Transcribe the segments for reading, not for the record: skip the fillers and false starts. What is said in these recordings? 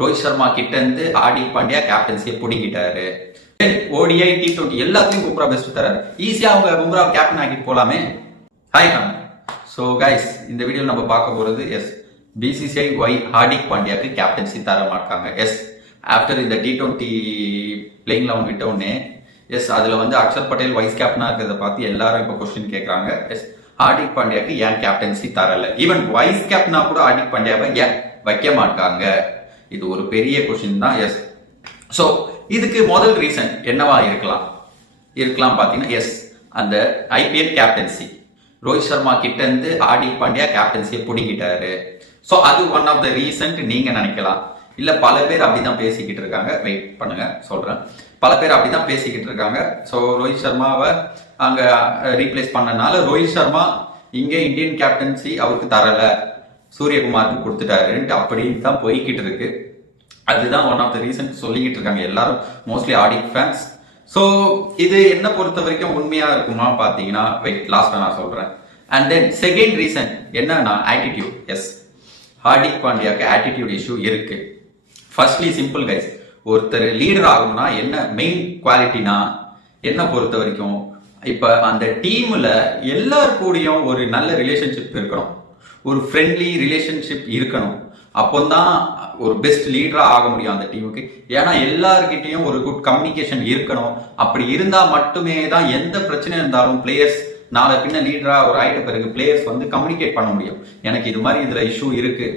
ரோஹித் சர்மா கிட்ட இருந்து Hardik Pandya கேப்டன்சியை பிடிக்கிட்டாரு. ODI T20 எல்லாத்தையும் பும்ரா பெஸ்ட் தராரு. ஈஸியா அவங்க பும்ரா கேப்டன் ஆக்கிட்டு போலாமே. Hi ma'am. ஸோ கைஸ், இந்த வீடியோவில் நம்ம பார்க்க போகிறது பிசிசிஐ ஒய் ஹார்திக் பாண்டியாவுக்கு கேப்டன்சி தர மாட்டாங்க. ஆஃப்டர் இந்த T20 பிளேயிங் 11 விட்ட உடனே அதில் அக்ஷர் பட்டேல் வைஸ் கேப்டனாக இருக்கிறத பார்த்து எல்லாரும் இப்போ கொஸ்டின் கேட்குறாங்க. ஹார்திக் பாண்டியாவுக்கு ஏன் கேப்டன்சி தரல? ஈவன் வைஸ் கேப்டனா கூட ஹார்திக் பாண்டியாவை ஏன் வைக்க மாட்டாங்க? இது ஒரு பெரிய கொஸ்டின் தான். ஸோ இதுக்கு முதல் ரீசன் என்னவா இருக்கலாம் பார்த்தீங்கன்னா அந்த ஐபிஎல் கேப்டன்சி. ரோஹித் சர்மா கிட்ட இருந்து ஹார்திக் பாண்டியா கேப்டன்சியை பிடிக்கிட்டாரு. ஸோ அது ஒன் ஆஃப் த ரீசன் நீங்க நினைக்கலாம். இல்ல பல பேர் அப்படிதான் பேசிக்கிட்டு இருக்காங்க. வெயிட் பண்ணுங்க, சொல்றேன். பல பேர் அப்படிதான் பேசிக்கிட்டு இருக்காங்க. ஸோ ரோஹித் சர்மாவை அங்க ரீப்ளேஸ் பண்ணனால ரோஹித் சர்மா இங்க இந்தியன் கேப்டன்சி அவருக்கு தரல, சூரியகுமாருக்கு கொடுத்துட்டாருன்ட்டு அப்படின்னு தான் போய்கிட்டு இருக்கு. அதுதான் ஒன் ஆஃப் த ரீசன் சொல்லிக்கிட்டு இருக்காங்க எல்லாரும், மோஸ்ட்லி ஹார்திக் ஃபேன்ஸ். ஸோ இது என்ன பொறுத்த வரைக்கும் உண்மையா இருக்குமா பாத்தீங்கன்னா, வெயிட் லாஸ்டா நான் சொல்றேன். அண்ட் தென் செகண்ட் ரீசன் என்னன்னா ஆட்டிடியூட். ஹார்திக் பாண்டியாவுக்கு ஆட்டிடியூட் இஷ்யூ இருக்கு. ஃபர்ஸ்ட்லி சிம்பிள் கைஸ், ஒருத்தர் லீடர் ஆகணும்னா என்ன மெயின் குவாலிட்டினா, என்ன பொறுத்த வரைக்கும் இப்ப அந்த டீம்ல எல்லார் கூடயும் ஒரு நல்ல ரிலேஷன்ஷிப் இருக்கணும், ஒரு ஃப்ரெண்ட்லி ரிலேஷன்ஷிப் இருக்கணும். அப்போதான் ஒரு பெஸ்ட் லீடரா ஆக முடியும் அந்த டீமுக்கு. ஏன்னா எல்லார்கிட்டையும் ஒரு குட் கம்யூனிகேஷன் இருக்கணும். அப்படி இருந்தா மட்டுமே தான் எந்த பிரச்சனை இருந்தாலும் பிளேயர்ஸ் நாளை பின்ன லீடரா ஒரு ஆயிட்ட பிறகு பிளேயர்ஸ் கம்யூனிகேட் பண்ண முடியும். எனக்கு இது மாதிரி இதுல இஷ்யூ இருக்கு,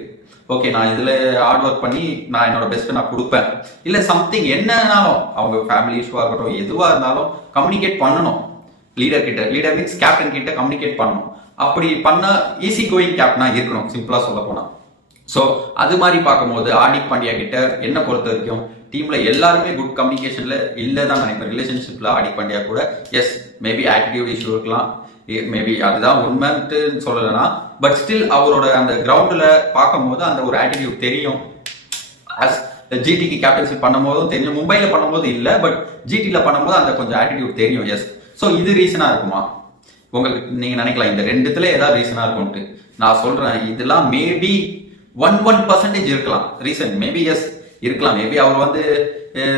ஓகே நான் இதுல ஹார்ட் ஒர்க் பண்ணி நான் என்னோட பெஸ்ட் நான் கொடுப்பேன். இல்ல சம்திங் என்னன்னாலும் அவங்க ஃபேமிலி இஷ்யூவா இருக்கட்டும், எதுவா இருந்தாலும் கம்யூனிகேட் பண்ணணும். லீடர் மீன்ஸ் கேப்டன் கிட்ட கம்யூனிகேட் பண்ணணும். அப்படி பண்ண ஈஸி கோயிங் கேப்டனா இருக்கணும், சிம்பிளா சொல்ல போனா. ஸோ அது மாதிரி பார்க்கும்போது ஹார்திக் பாண்டியா கிட்ட என்ன பொறுத்த வரைக்கும் டீம்ல எல்லாருமே குட் கம்யூனிகேஷன்ல இல்லதான் நினைப்பேன். ரிலேஷன்ஷிப்ல ஹார்திக் பாண்டியா கூட மேபி ஆட்டிடியூட் இஷ்யூ இருக்கலாம், மேபி அதுதான் உண்மைன்னு சொல்லலைன்னா, பட் ஸ்டில் அவரோட அந்த கிரவுண்ட்ல பார்க்கும்போது அந்த ஒரு ஆட்டிடியூட் தெரியும். ஜிடிக்கு கேப்டன்சி பண்ணும் போதும் தெரியும், மும்பைல பண்ணும்போது இல்ல, பட் ஜிடில பண்ணும்போது அந்த கொஞ்சம் ஆட்டிடியூட் தெரியும். ஸோ இது ரீசனா இருக்குமா? உங்களுக்கு நீங்க நினைக்கலாம் இந்த ரெண்டுத்துல ஏதாவது ரீசனா இருக்கும்ட்டு. நான் சொல்றேன், இதெல்லாம் மேபி 1% இருக்கலாம் ரீசன். மேபி இருக்கலாம். மேபி அவர்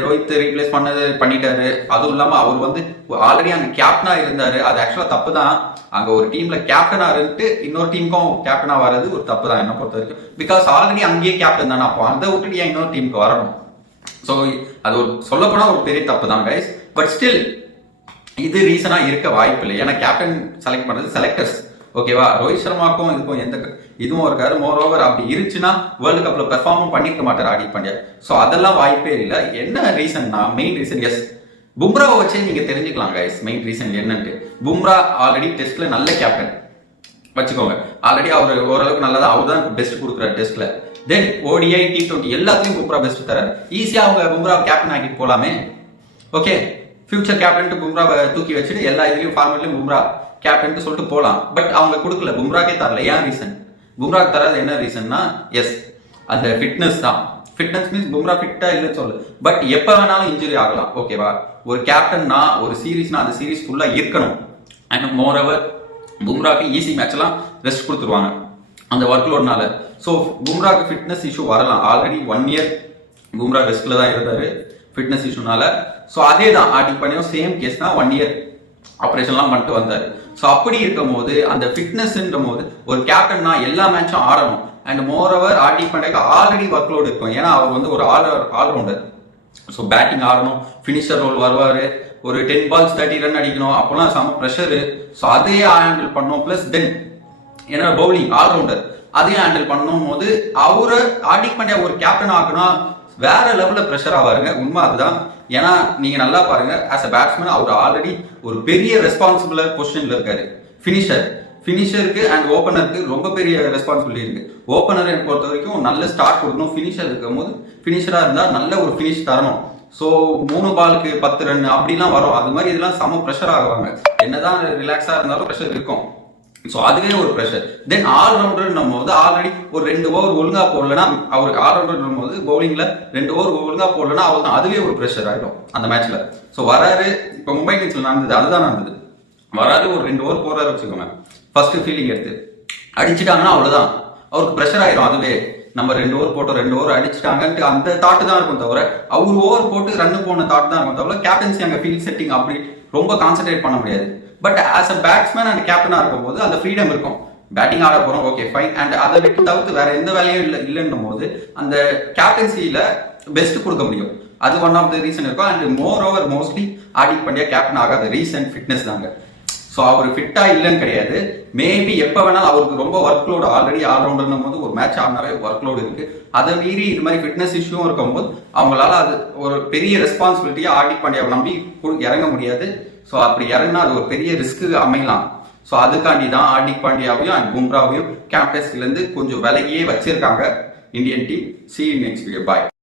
ரோஹித் ரீப்ளேஸ் பண்ணிட்டாரு. அதுவும் இல்லாம அவர் ஆல்ரெடி அங்க கேப்டனா இருந்தாரு. அது ஆக்சுவலா தப்பு தான். அங்க ஒரு டீம்ல கேப்டனா இருந்து இன்னொரு டீமுக்கும் கேப்டனா வர்றது ஒரு தப்பு தான் என்ன பொறுத்த வரைக்கும். பிகாஸ் ஆல்ரெடி அங்கேயே கேப்டன் தானே, அப்போ அதை விட்டுட்டு ஏன் இன்னொரு டீமுக்கு வரணும்? ஸோ அது ஒரு சொல்லப்போனா ஒரு பெரிய தப்பு தான் கைஸ். பட் ஸ்டில் இது ரீசனா இருக்க வாய்ப்பு இல்லை. ஏன்னா கேப்டன் செலக்ட் பண்றது செலக்டர்ஸ், ஓகேவா? ரோஹித் சர்மாக்கும் இதுக்கும் எந்த இதுவும் இருக்காரு. மோர் ஓவர் அப்படி இருந்துச்சுன்னா வேர்ல்டு கப்ல பெர்ஃபார்மும் பண்ணிருக்க மாட்டார் ஹார்திக் பாண்டியா. ஸோ அதெல்லாம் வாய்ப்பே இல்லை. என்ன ரீசன்னா, மெயின் ரீசன் பும்ராவை வச்சே நீங்க தெரிஞ்சுக்கலாம் கைஸ் மெயின் ரீசன் என்னன்ட்டு. பும்ரா ஆல்ரெடி டெஸ்ட்ல நல்ல கேப்டன் வச்சுக்கோங்க. ஆல்ரெடி அவர் ஓரளவுக்கு நல்லதா, அவர் தான் பெஸ்ட் கொடுக்குறாரு டெஸ்ட்ல. தென் ஓடிஐ T20 எல்லாத்தையும் பும்ரா பெஸ்ட் தராரு. ஈஸியா அவங்க பும்ரா கேப்டன் ஆக்கிட்டு போலாமே. ஓகே, ஃபியூச்சர் கேப்டன் பும்ராவை தூக்கி வச்சுட்டு எல்லா இதுலயும் ஃபார்மேட்லயும் பும்ரா கேப்டன் சொல்லிட்டு போலாம். பட் அவங்க கொடுக்கல, பும்ராக்கே தரல. ஏன் ரீசன்? பும்ராக்கு தராது என்ன ரீசன்னா, அந்த ஃபிட்னஸ் தான். ஃபிட்னஸ் மீன்ஸ் பும்ரா ஃபிட்டா இல்லைன்னு சொல்லு, பட் எப்ப வேணாலும் இன்ஜுரி ஆகலாம், ஓகேவா? ஒரு கேப்டன்னா ஒரு சீரீஸ்னா அந்த சீரீஸ் ஃபுல்லா இருக்கணும். அண்ட் மோர் ஓவர் பும்ராக்கு ஈஸி மேட்ச் எல்லாம் ரெஸ்ட் கொடுத்துருவாங்க அந்த ஒர்க்லோட்னால. ஸோ பும்ராக்கு ஃபிட்னஸ் இஷ்யூ வரலாம். ஆல்ரெடி 1 year பும்ரா ரெஸ்ட்ல தான் இருந்தாரு ஃபிட்னஸ் இஷ்யூனால. ஸோ அதே தான் ஹார்திக் பாண்டியா சேம் கேஸ் தான். 1 year ஆப்ரேஷன்லாம் பண்ணிட்டு வந்தாரு. ஸோ அப்படி இருக்கும் போது அந்த ஃபிட்னஸ்ன்ற போது ஒரு கேப்டன்னா எல்லா மேட்சும் ஆடணும். அண்ட் மோர் ஓவர் ஹார்திக் பாண்டியாக்கு ஆல்ரெடி ஒர்க் லோடு இருக்கும். ஏன்னா அவர் ஒரு ஆல்ரவுண்டர். ஸோ பேட்டிங் ஆடணும், ஃபினிஷர் ரோல் வருவாரு, ஒரு 10 balls 30 run அடிக்கணும், அப்போலாம் செம ப்ரெஷரு. ஸோ அதையே ஹேண்டில் பண்ணணும். பிளஸ் தென் ஏன்னா பவுலிங் ஆல்ரவுண்டர், அதையும் ஹேண்டில் பண்ணும் போது அவரை ஹார்திக் பாண்டியா ஒரு கேப்டன் ஆக்கணும், வேற லெவல்ல ப்ரெஷர் ஆவாருங்க. உண்மை அதுதான். ஏன்னா நீங்க நல்லா பாருங்க, ஆஸ் அ பேட்ஸ்மேன் அவர் ஆல்ரெடி ஒரு பெரிய ரெஸ்பான்சிபிள் பொசிஷன்ல இருக்காரு. ஃபினிஷருக்கு அண்ட் ஓப்பனருக்கு ரொம்ப பெரிய ரெஸ்பான்சிபிலிட்டி இருக்கு. ஓப்பனர் பொறுத்த வரைக்கும் நல்ல ஸ்டார்ட் கொடுக்கணும். ஃபினிஷர் இருக்கும் போது ஃபினிஷரா இருந்தா நல்ல ஒரு ஃபினிஷ் தரணும். ஸோ 3 பாலுக்கு 10 run அப்படிலாம் வரும். அது மாதிரி இதெல்லாம் செம ப்ரெஷர் ஆகுவாங்க. என்னதான் ரிலாக்ஸா இருந்தாலும் ப்ரெஷர் இருக்கும். ஸோ அதுவே ஒரு ப்ரெஷர். தென் ஆல்ரவுண்டர் போது ஆல்ரெடி ஒரு 2 over ஒழுங்கா போடலன்னா, அவர் ஆல்ரவுண்டர் போது பவுலிங்ல 2 over ஒழுங்கா போடலன்னா அவர் தான், அதுவே ஒரு ப்ரெஷர் ஆயிடும் அந்த மேட்ச்ல. ஸோ வராரு, இப்போ மும்பை இந்தியன்ஸ்ல நடந்தது அதுதான் நடந்தது. வராது ஒரு 2 over போறாரு வச்சுக்கோங்க, ஃபர்ஸ்ட் ஃபீல்டிங் எடுத்து அடிச்சுட்டாங்கன்னா அவ்வளவுதான், அவருக்கு ப்ரெஷர் ஆயிடும். அதுவே நம்ம 2 ஓவர் போட்டோம் 2 ஓவர் அடிச்சிட்டாங்கன்ட்டு அந்த தாட்டு தான் இருக்கும் தவிர அவர் ஓவர் போட்டு ரன் போன தாட் தான் இருக்கும் தவிர கேப்டன்சி அங்க ஃபீல்ட் செட்டிங் அப்படி ரொம்ப கான்சென்ட்ரேட் பண்ண முடியாது. But as a batsman and கேப்டனா இருக்கும் போது அந்த ஃப்ரீடம் இருக்கும். பேட்டிங் ஆட போறோம், ஓகே ஃபைன், அண்ட் அதை விட்டு தவிர்த்து வேற எந்த வேலையும் இல்லைன்னும் போது அந்த கேப்டன்சியில பெஸ்ட் கொடுக்க முடியும். அது ஒன் ஆஃப் த ரீசன் இருக்கும். And more over mostly Hardik Pandya captain ஆகாத ரீசன் ஃபிட்னஸ் தாங்க. ஸோ அவர் ஃபிட்டா இல்லைன்னு கிடையாது, மேபி எப்போ வேணாலும் அவருக்கு ரொம்ப ஒர்க் லோடு ஆல்ரெடி ஆல்ரவுண்டர்னும் போது ஒரு மேட்ச் ஆடினாவே ஒர்க் லோடு இருக்கு. அதை மீறி இது மாதிரி ஃபிட்னஸ் இஷ்யூவும் இருக்கும்போது அவங்களால அது ஒரு பெரிய ரெஸ்பான்சிபிலிட்டியா ஹார்திக் பாண்டியாவை நம்பி இறங்க முடியாது. ஸோ அப்படி இறங்கினா அது ஒரு பெரிய ரிஸ்க்கு அமையலாம். ஸோ அதுக்காண்டி தான் ஹார்திக் பாண்டியாவையும் அண்ட் பும்ராவையும் கேப்டன்சிலேருந்து கொஞ்சம் விலகியே வச்சிருக்காங்க Indian team. See you next video. Bye.